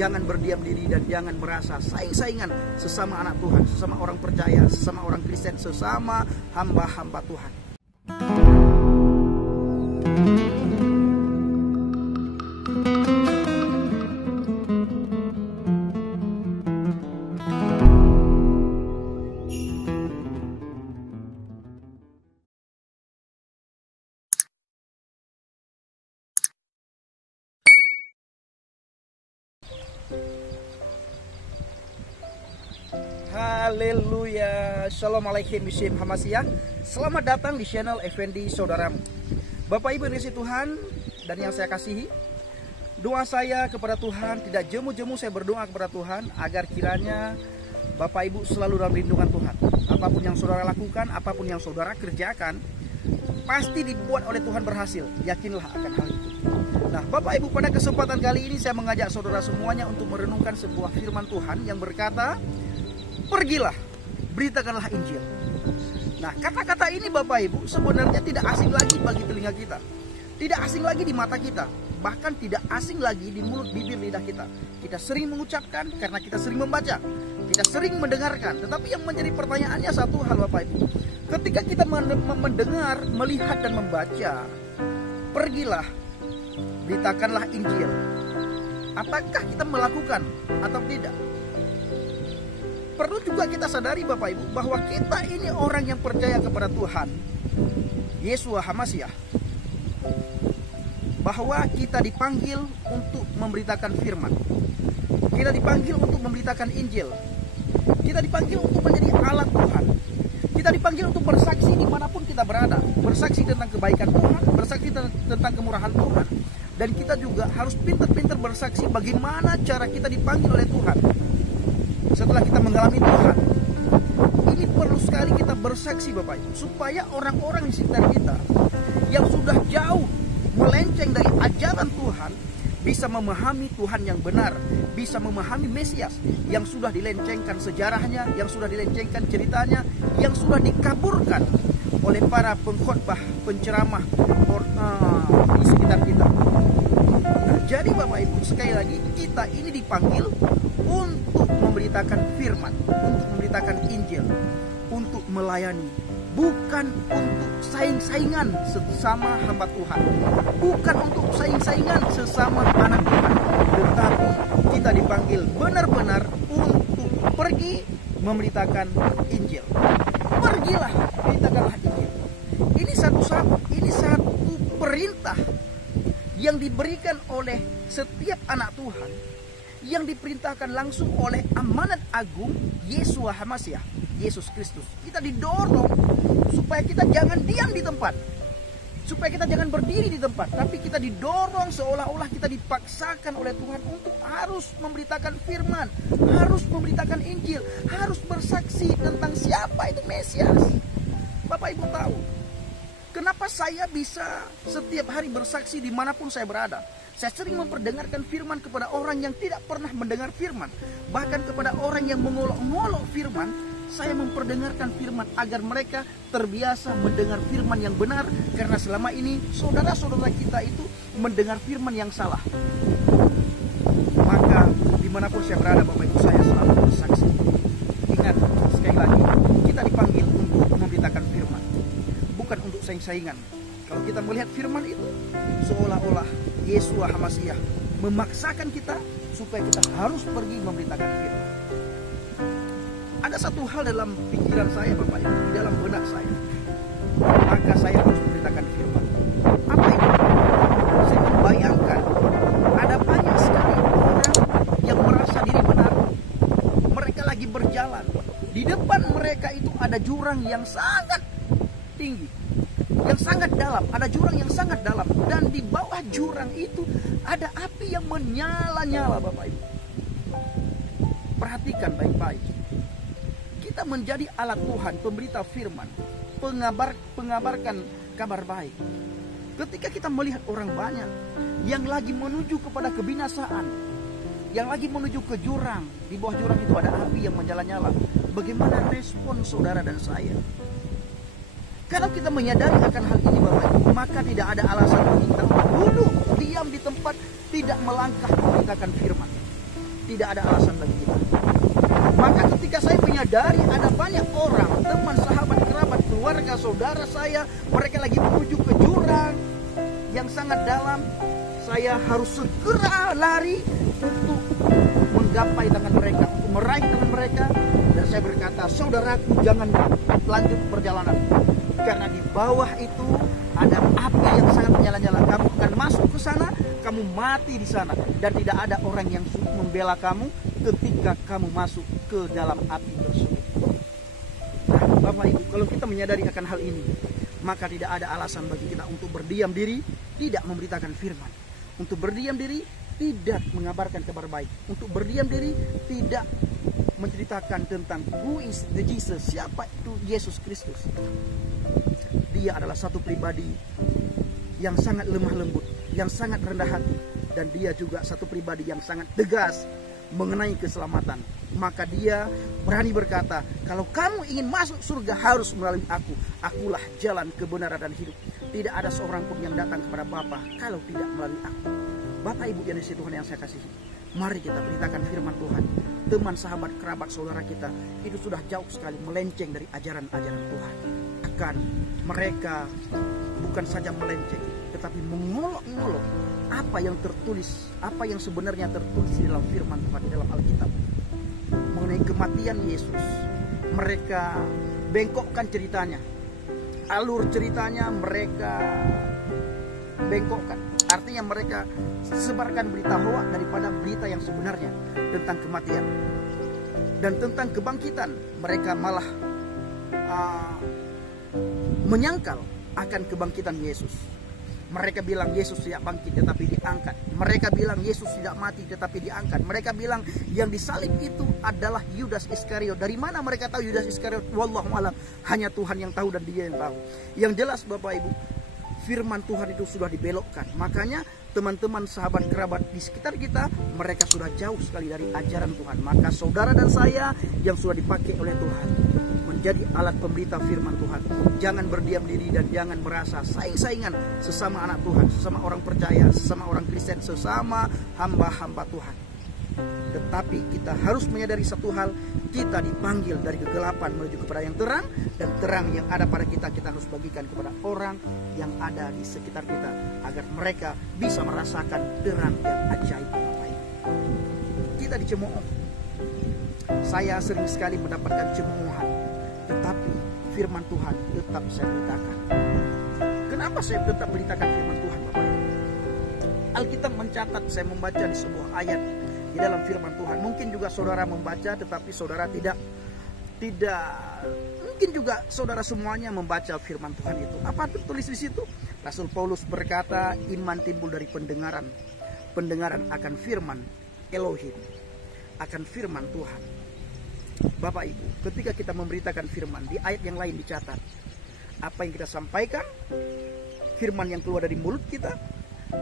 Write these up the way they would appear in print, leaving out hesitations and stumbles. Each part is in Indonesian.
jangan berdiam diri dan jangan merasa saing-saingan sesama anak Tuhan, sesama orang percaya, sesama orang Kristen, sesama hamba-hamba Tuhan. Haleluya, Shalom Alaikum Bishim Hamasiah. Selamat datang di channel Effendi Saudaramu. Bapak Ibu yang dikasihi Tuhan dan yang saya kasihi, doa saya kepada Tuhan, tidak jemu-jemu saya berdoa kepada Tuhan agar kiranya Bapak Ibu selalu dalam lindungan Tuhan. Apapun yang saudara lakukan, apapun yang saudara kerjakan, pasti dibuat oleh Tuhan berhasil. Yakinlah akan hal itu. Nah, Bapak Ibu, pada kesempatan kali ini saya mengajak saudara semuanya untuk merenungkan sebuah firman Tuhan yang berkata, pergilah, beritakanlah Injil. Nah, kata-kata ini Bapak Ibu sebenarnya tidak asing lagi bagi telinga kita, tidak asing lagi di mata kita, bahkan tidak asing lagi di mulut bibir lidah kita. Kita sering mengucapkan karena kita sering membaca, kita sering mendengarkan. Tetapi yang menjadi pertanyaannya satu hal Bapak Ibu, ketika kita mendengar, melihat dan membaca, pergilah, beritakanlah Injil, apakah kita melakukan atau tidak? Perlu juga kita sadari Bapak Ibu bahwa kita ini orang yang percaya kepada Tuhan Yeshua HaMashiach, bahwa kita dipanggil untuk memberitakan firman, kita dipanggil untuk memberitakan Injil, kita dipanggil untuk menjadi alat Tuhan, kita dipanggil untuk bersaksi dimanapun kita berada, bersaksi tentang kebaikan Tuhan, bersaksi tentang kemurahan Tuhan. Dan kita juga harus pintar-pintar bersaksi bagaimana cara kita dipanggil oleh Tuhan. Setelah kita mengalami Tuhan, ini perlu sekali kita bersaksi Bapak Ibu, supaya orang-orang di sekitar kita yang sudah jauh melenceng dari ajaran Tuhan bisa memahami Tuhan yang benar, bisa memahami Mesias yang sudah dilencengkan sejarahnya, yang sudah dilencengkan ceritanya, yang sudah dikaburkan oleh para pengkhotbah, penceramah di sekitar kita. Nah, jadi Bapak Ibu, sekali lagi kita ini dipanggil untuk memberitakan firman, untuk memberitakan Injil, untuk melayani, bukan untuk saing-saingan sesama hamba Tuhan, bukan untuk saing-saingan sesama anak Tuhan, tetapi kita dipanggil benar-benar untuk pergi memberitakan Injil. Pergilah, beritakanlah Injil. Ini satu perintah yang diberikan oleh setiap anak Tuhan, yang diperintahkan langsung oleh amanat agung Yeshua HaMashiach, Yesus Kristus. Kita didorong supaya kita jangan diam di tempat, supaya kita jangan berdiri di tempat, tapi kita didorong seolah-olah kita dipaksakan oleh Tuhan untuk harus memberitakan firman, harus memberitakan Injil, harus bersaksi tentang siapa itu Mesias. Bapak Ibu tahu kenapa saya bisa setiap hari bersaksi dimanapun saya berada? Saya sering memperdengarkan firman kepada orang yang tidak pernah mendengar firman. Bahkan kepada orang yang mengolok-ngolok firman, saya memperdengarkan firman agar mereka terbiasa mendengar firman yang benar. Karena selama ini saudara-saudara kita itu mendengar firman yang salah. Maka dimanapun saya berada Bapak Ibu, saya selalu bersaksi. Ingat, sekali lagi, kita dipanggil untuk memberitakan firman, bukan untuk saing-saingan. Kalau kita melihat firman itu, seolah-olah Yeshua HaMashiach memaksakan kita supaya kita harus pergi memberitakan firman. Ada satu hal dalam pikiran saya Bapak Ibu, di dalam benak saya, maka saya harus memberitakan firman. Apa itu? Saya membayangkan ada banyak sekali orang yang merasa diri benar. Mereka lagi berjalan, di depan mereka itu ada jurang yang sangat tinggi, yang sangat dalam, ada jurang yang sangat dalam, dan di bawah jurang itu ada api yang menyala-nyala Bapak Ibu. Perhatikan baik-baik. Kita menjadi alat Tuhan, pemberita firman, pengabarkan kabar baik. Ketika kita melihat orang banyak yang lagi menuju kepada kebinasaan, yang lagi menuju ke jurang, di bawah jurang itu ada api yang menyala-nyala, bagaimana respon saudara dan saya? Kalau kita menyadari akan hal ini Bapak Ibu, maka tidak ada alasan bagi kita duduk diam di tempat, tidak melangkah memberitakan firman. tidak ada alasan bagi kita. Maka ketika saya menyadari ada banyak orang, teman, sahabat, kerabat, keluarga, saudara saya, mereka lagi menuju ke jurang yang sangat dalam, saya harus segera lari untuk menggapai tangan mereka, untuk meraih tangan mereka. Dan saya berkata, saudaraku, jangan lanjut perjalanan, karena di bawah itu ada api yang sangat menyala-nyala. Kamu akan masuk ke sana, kamu mati di sana, dan tidak ada orang yang membela kamu ketika kamu masuk ke dalam api tersebut. Nah, Bapak Ibu, kalau kita menyadari akan hal ini, maka tidak ada alasan bagi kita untuk berdiam diri, tidak memberitakan firman. Untuk berdiam diri, tidak mengabarkan kabar baik. Untuk berdiam diri, tidak menceritakan tentang who is the Jesus, siapa itu Yesus Kristus. Dia adalah satu pribadi yang sangat lemah lembut, yang sangat rendah hati, dan dia juga satu pribadi yang sangat tegas mengenai keselamatan. Maka dia berani berkata, kalau kamu ingin masuk surga harus melalui aku. Akulah jalan, kebenaran, dan hidup. Tidak ada seorang pun yang datang kepada Bapa kalau tidak melalui aku. Bapak Ibu yang dikasihi Tuhan yang saya kasihi, mari kita beritakan firman Tuhan. Teman, sahabat, kerabat, saudara kita itu sudah jauh sekali melenceng dari ajaran-ajaran Tuhan. Akan mereka bukan saja melenceng, tetapi mengolok-ngolok apa yang tertulis, apa yang sebenarnya tertulis di dalam firman Tuhan, di dalam Alkitab mengenai kematian Yesus. Mereka bengkokkan ceritanya, alur ceritanya mereka bengkokkan. Artinya mereka sebarkan berita hoak daripada berita yang sebenarnya tentang kematian dan tentang kebangkitan. Mereka malah menyangkal akan kebangkitan Yesus. Mereka bilang Yesus tidak bangkit tetapi diangkat. Mereka bilang Yesus tidak mati tetapi diangkat. Mereka bilang yang disalib itu adalah Yudas Iskariot. Dari mana mereka tahu Yudas Iskariot? Wallahu a'lam. Hanya Tuhan yang tahu dan Dia yang tahu. Yang jelas Bapak Ibu, firman Tuhan itu sudah dibelokkan. Makanya teman-teman, sahabat, kerabat di sekitar kita, mereka sudah jauh sekali dari ajaran Tuhan. Maka saudara dan saya yang sudah dipakai oleh Tuhan menjadi alat pemberita firman Tuhan, jangan berdiam diri dan jangan merasa saing-saingan sesama anak Tuhan, sesama orang percaya, sesama orang Kristen, sesama hamba-hamba Tuhan. Tetapi kita harus menyadari satu hal, kita dipanggil dari kegelapan menuju kepada yang terang, dan terang yang ada pada kita, kita harus bagikan kepada orang yang ada di sekitar kita, agar mereka bisa merasakan terang yang ajaib. Kita dicemooh. Saya sering sekali mendapatkan cemoohan, tetapi firman Tuhan tetap saya beritakan. Kenapa saya tetap beritakan firman Tuhan, Bapak Ibu? Alkitab mencatat, saya membaca di sebuah ayat di dalam firman Tuhan. Mungkin juga saudara membaca, tetapi saudara tidak mungkin juga saudara semuanya membaca firman Tuhan itu. Apa tertulis di situ? Rasul Paulus berkata, iman timbul dari pendengaran, pendengaran akan firman Elohim, akan firman Tuhan. Bapak Ibu, ketika kita memberitakan firman, di ayat yang lain dicatat, apa yang kita sampaikan, firman yang keluar dari mulut kita,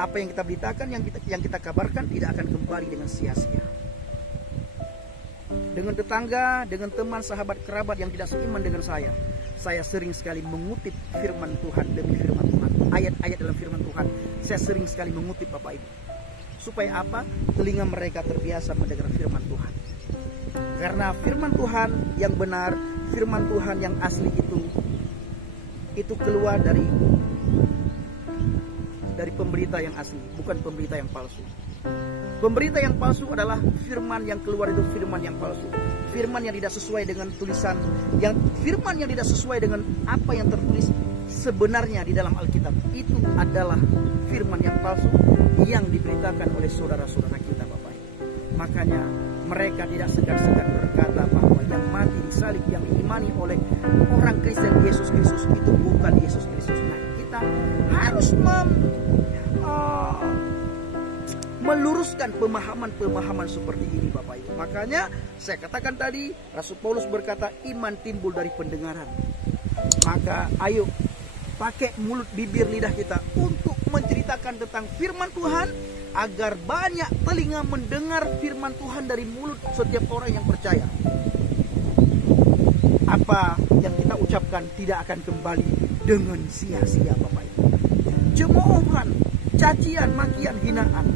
apa yang kita beritakan, yang kita kabarkan tidak akan kembali dengan sia-sia. Dengan tetangga, dengan teman, sahabat, kerabat yang tidak seiman dengan saya sering sekali mengutip firman Tuhan demi firman Tuhan. Ayat-ayat dalam firman Tuhan saya sering sekali mengutip, Bapak Ibu. Supaya apa? Telinga mereka terbiasa mendengar firman Tuhan. Karena firman Tuhan yang benar, firman Tuhan yang asli itu keluar dari pemberita yang asli, bukan pemberita yang palsu. Pemberita yang palsu adalah firman yang keluar itu firman yang palsu. Firman yang tidak sesuai dengan tulisan, firman yang tidak sesuai dengan apa yang tertulis sebenarnya di dalam Alkitab. Itu adalah firman yang palsu yang diberitakan oleh saudara-saudara kita, Bapak. Makanya mereka tidak segan-segan berkata bahwa yang mati disalib, yang diimani oleh orang Kristen Yesus Kristus itu bukan Yesus Kristus. Nah, kita harus meluruskan pemahaman-pemahaman seperti ini, Bapak Ibu. Makanya saya katakan tadi, Rasul Paulus berkata iman timbul dari pendengaran. Maka ayo pakai mulut, bibir, lidah kita untuk menceritakan tentang firman Tuhan, agar banyak telinga mendengar firman Tuhan dari mulut setiap orang yang percaya. Apa yang kita ucapkan tidak akan kembali dengan sia-sia, Bapak Ibu. Cemoohan, cacian, makian, hinaan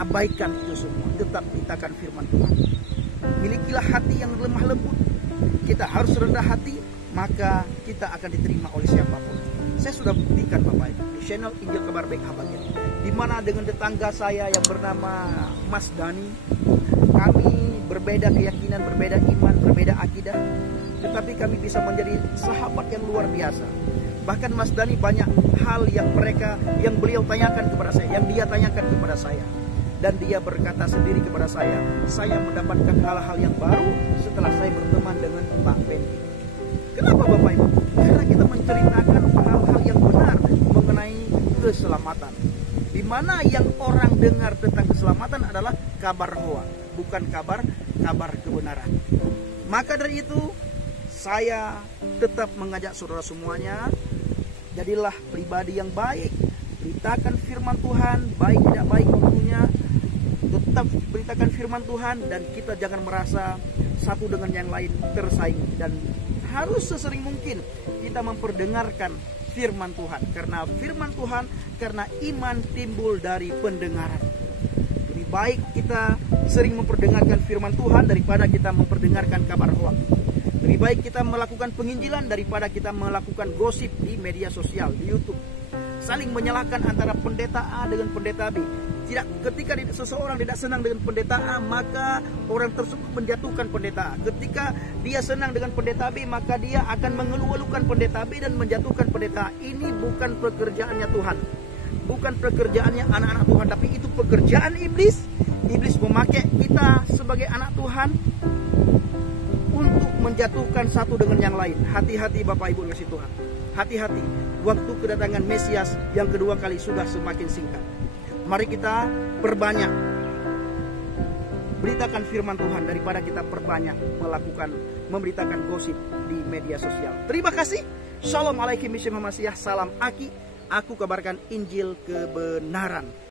abaikan itu semua, tetap beritakan firman Tuhan. Milikilah hati yang lemah lembut. Kita harus rendah hati, maka kita akan diterima oleh siapapun. Saya sudah buktikan Bapak Ibu di channel Injil Kabar Baik Habagyat, di mana dengan tetangga saya yang bernama Mas Dani, kami berbeda keyakinan, berbeda iman, berbeda akidah, tetapi kami bisa menjadi sahabat yang luar biasa. Bahkan Mas Dani banyak hal yang beliau tanyakan kepada saya, yang dia tanyakan kepada saya. Dan dia berkata sendiri kepada saya mendapatkan hal-hal yang baru setelah saya berteman dengan Pak Pendi. Kenapa Bapak Ibu? Karena kita menceritakan hal-hal yang benar mengenai keselamatan. Di mana yang orang dengar tentang keselamatan adalah kabar hoa, bukan kabar kebenaran. Maka dari itu, saya tetap mengajak saudara semuanya, jadilah pribadi yang baik, beritakan firman Tuhan, baik tidak baik waktunya, tetap beritakan firman Tuhan, dan kita jangan merasa satu dengan yang lain tersaing, dan harus sesering mungkin kita memperdengarkan firman Tuhan, karena firman Tuhan, karena iman timbul dari pendengaran. Lebih baik kita sering memperdengarkan firman Tuhan daripada kita memperdengarkan kabar hoax. Lebih baik kita melakukan penginjilan daripada kita melakukan gosip di media sosial, di YouTube. Saling menyalahkan antara pendeta A dengan pendeta B. Ketika seseorang tidak senang dengan pendeta A, maka orang tersebut menjatuhkan pendeta A. Ketika dia senang dengan pendeta B, maka dia akan mengeluh-elukan pendeta B dan menjatuhkan pendeta A. Ini bukan pekerjaannya Tuhan, bukan pekerjaannya anak-anak Tuhan, tapi itu pekerjaan iblis. Iblis memakai kita sebagai anak Tuhan untuk menjatuhkan satu dengan yang lain. Hati-hati Bapak Ibu kasih Tuhan. Hati-hati, waktu kedatangan Mesias yang kedua kali sudah semakin singkat. Mari kita perbanyak beritakan firman Tuhan daripada kita perbanyak memberitakan gosip di media sosial. Terima kasih. Shalom alaikum, salam Aki. Aku kabarkan Injil kebenaran.